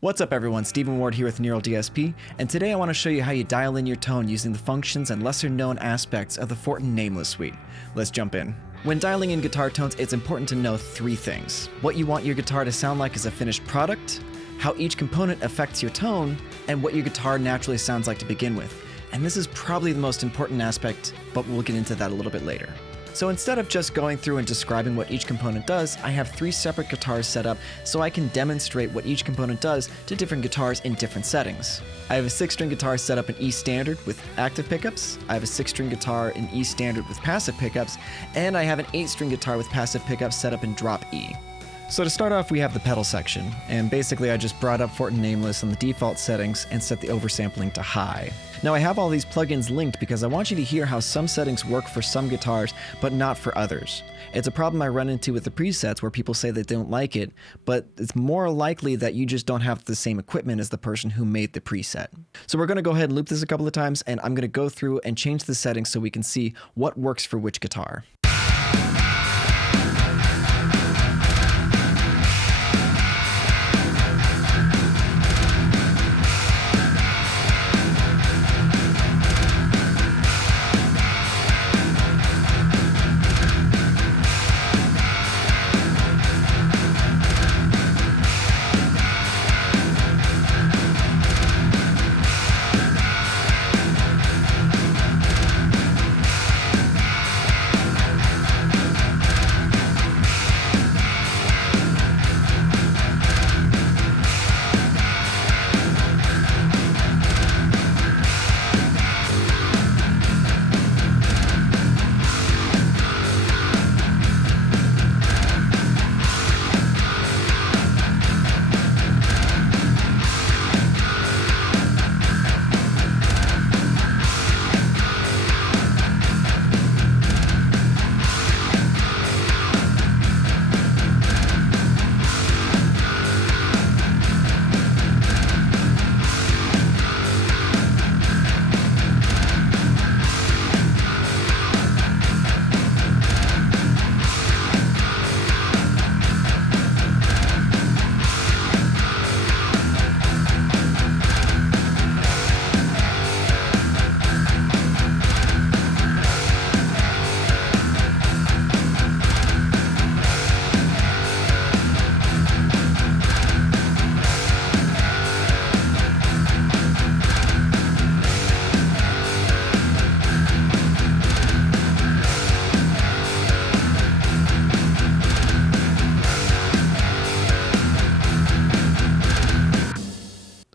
What's up everyone, Stephen Ward here with Neural DSP, and today I want to show you how you dial in your tone using the functions and lesser known aspects of the Fortin Nameless Suite. Let's jump in. When dialing in guitar tones, it's important to know three things: what you want your guitar to sound like as a finished product, how each component affects your tone, and what your guitar naturally sounds like to begin with. And this is probably the most important aspect, but we'll get into that a little bit later. So instead of just going through and describing what each component does, I have three separate guitars set up so I can demonstrate what each component does to different guitars in different settings. I have a 6-string guitar set up in E standard with active pickups, I have a 6-string guitar in E standard with passive pickups, and I have an 8-string guitar with passive pickups set up in drop E. So to start off, we have the pedal section, and basically I just brought up Fortin Nameless on the default settings and set the oversampling to high. Now I have all these plugins linked because I want you to hear how some settings work for some guitars, but not for others. It's a problem I run into with the presets where people say they don't like it, but it's more likely that you just don't have the same equipment as the person who made the preset. So we're going to go ahead and loop this a couple of times, and I'm going to go through and change the settings so we can see what works for which guitar.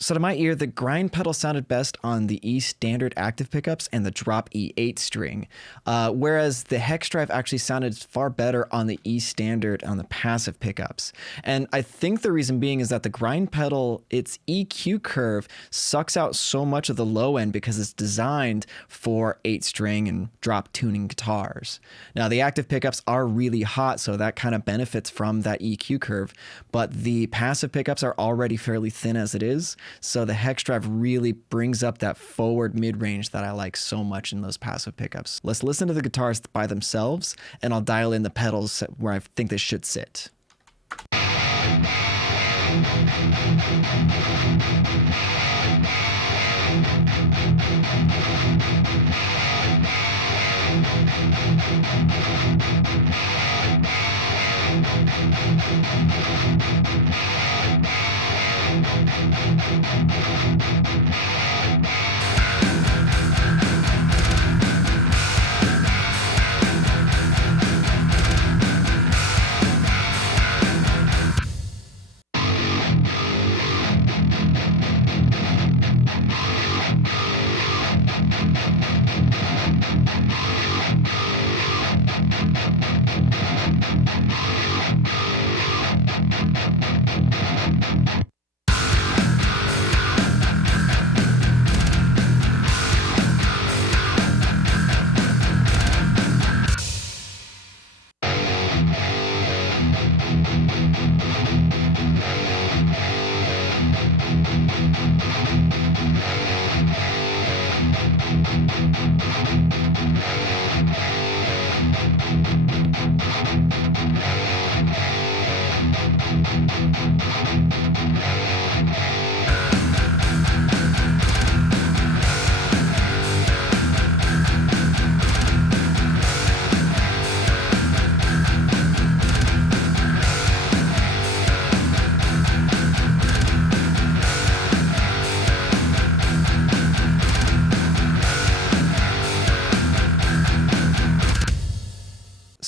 So to my ear, the grind pedal sounded best on the E standard active pickups and the drop E 8-string, whereas the hex drive actually sounded far better on the E standard on the passive pickups. And I think the reason being is that the grind pedal, its EQ curve sucks out so much of the low end because it's designed for 8-string and drop tuning guitars. Now the active pickups are really hot, so that kind of benefits from that EQ curve, but the passive pickups are already fairly thin as it is. So the hex drive really brings up that forward mid-range that I like so much in those passive pickups. Let's listen to the guitars by themselves, and I'll dial in the pedals where I think they should sit.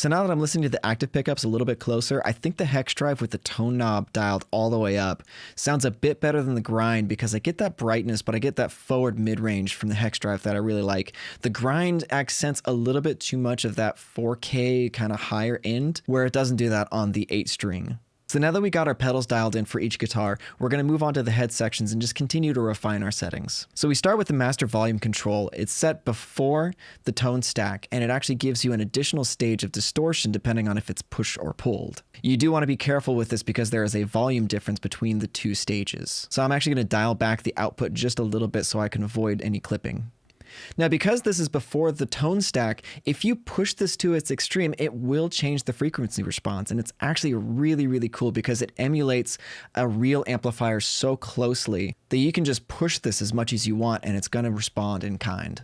So now that I'm listening to the active pickups a little bit closer, I think the hex drive with the tone knob dialed all the way up sounds a bit better than the grind because I get that brightness, but I get that forward mid-range from the hex drive that I really like. The grind accents a little bit too much of that 4K kind of higher end, where it doesn't do that on the 8-string. So now that we got our pedals dialed in for each guitar, we're going to move on to the head sections and just continue to refine our settings. So we start with the master volume control. It's set before the tone stack, and it actually gives you an additional stage of distortion depending on if it's pushed or pulled. You do want to be careful with this because there is a volume difference between the two stages. So I'm actually going to dial back the output just a little bit so I can avoid any clipping. Now, because this is before the tone stack, if you push this to its extreme, it will change the frequency response. And it's actually really, really cool because it emulates a real amplifier so closely that you can just push this as much as you want and it's going to respond in kind.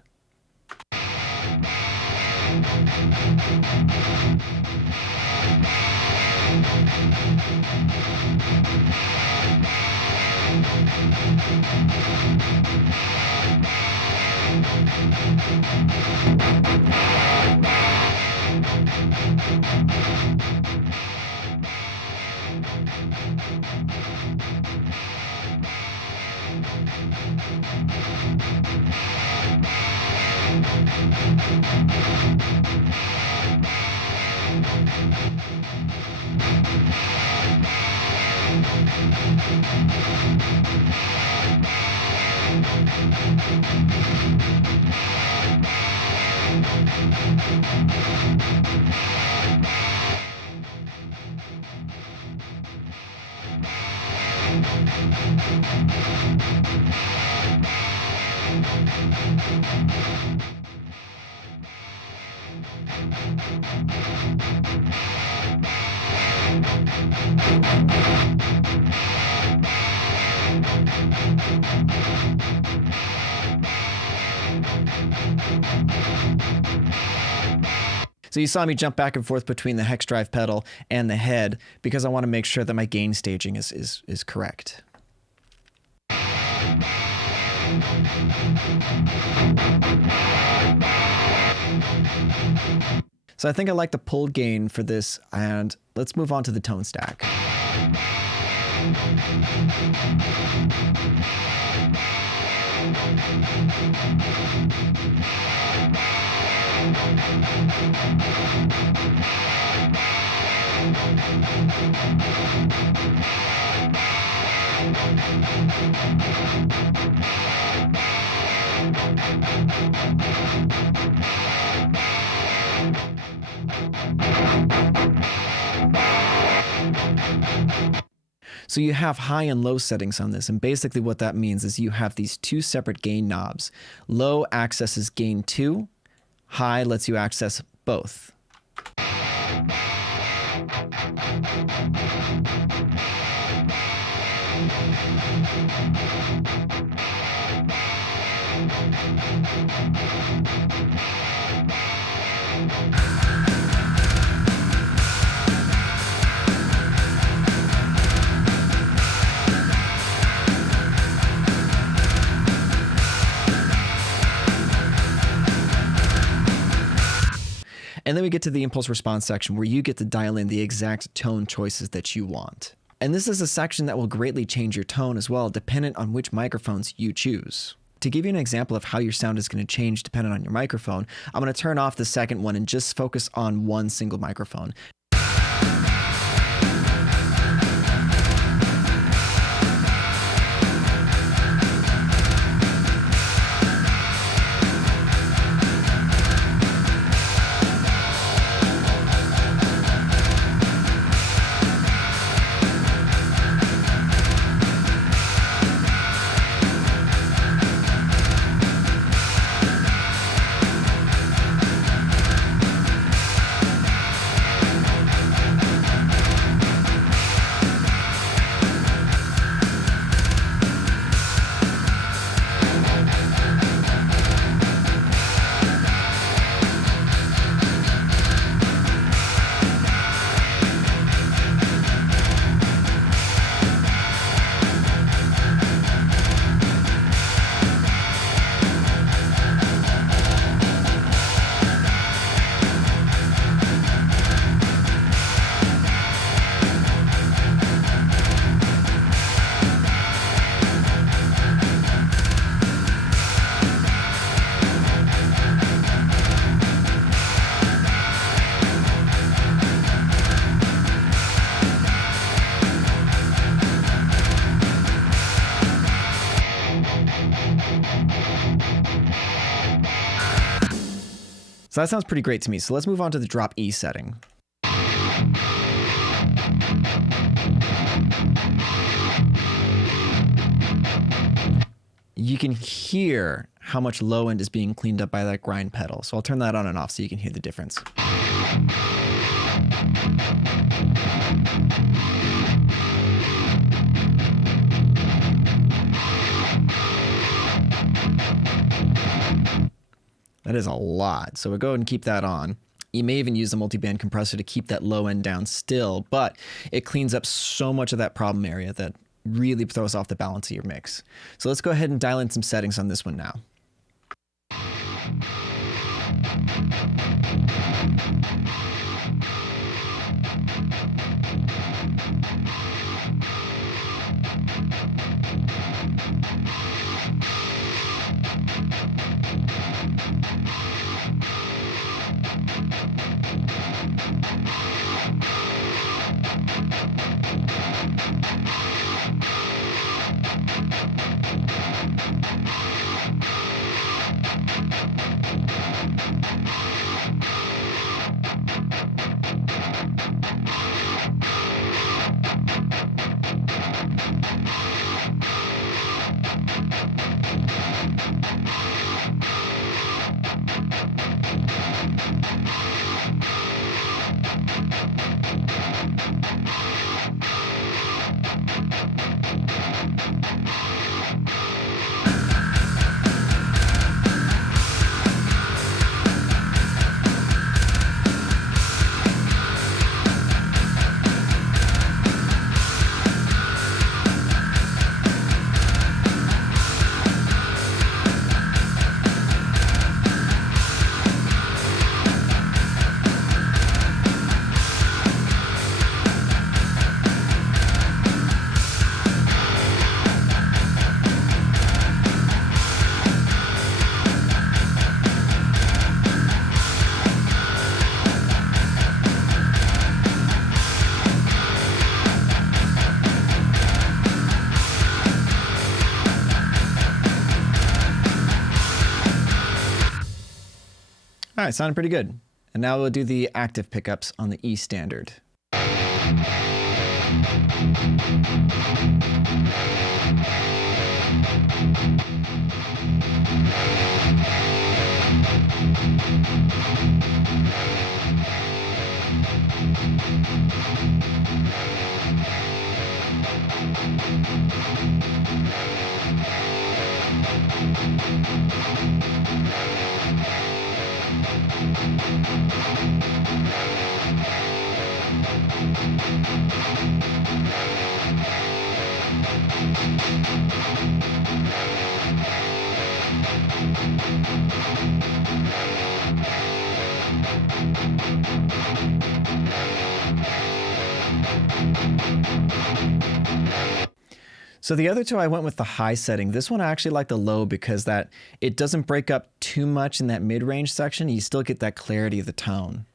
So you saw me jump back and forth between the hex drive pedal and the head because I want to make sure that my gain staging is correct. So I think I like the pulled gain for this, and let's move on to the tone stack. So you have high and low settings on this, and basically what that means is you have these two separate gain knobs. Low accesses gain 2, high lets you access both. And then we get to the impulse response section where you get to dial in the exact tone choices that you want. And this is a section that will greatly change your tone as well, dependent on which microphones you choose. To give you an example of how your sound is going to change depending on your microphone, I'm going to turn off the second one and just focus on one single microphone. So that sounds pretty great to me. So let's move on to the drop E setting. You can hear how much low end is being cleaned up by that grind pedal. So I'll turn that on and off so you can hear the difference. That is a lot. So we'll go ahead and keep that on. You may even use the multiband compressor to keep that low end down still, but it cleans up so much of that problem area that really throws off the balance of your mix. So let's go ahead and dial in some settings on this one now. All right, sounding pretty good. And now we'll do the active pickups on the E standard. So the other two, I went with the high setting. This one I actually like the low because that it doesn't break up too much in that mid-range section. You still get that clarity of the tone.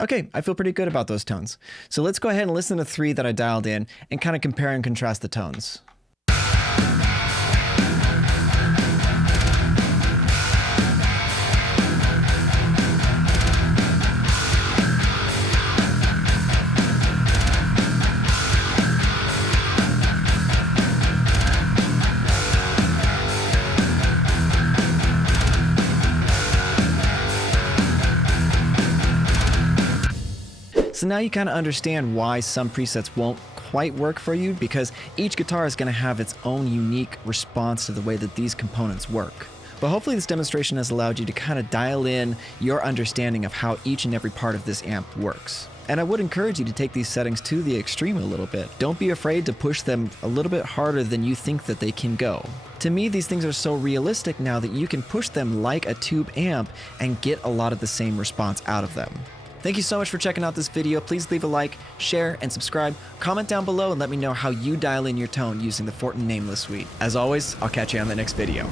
Okay, I feel pretty good about those tones. So let's go ahead and listen to 3 that I dialed in and kind of compare and contrast the tones. So now you kind of understand why some presets won't quite work for you, because each guitar is going to have its own unique response to the way that these components work. But hopefully this demonstration has allowed you to kind of dial in your understanding of how each and every part of this amp works. And I would encourage you to take these settings to the extreme a little bit. Don't be afraid to push them a little bit harder than you think that they can go. To me, these things are so realistic now that you can push them like a tube amp and get a lot of the same response out of them. Thank you so much for checking out this video. Please leave a like, share, and subscribe. Comment down below and let me know how you dial in your tone using the Fortin Nameless Suite. As always, I'll catch you on the next video.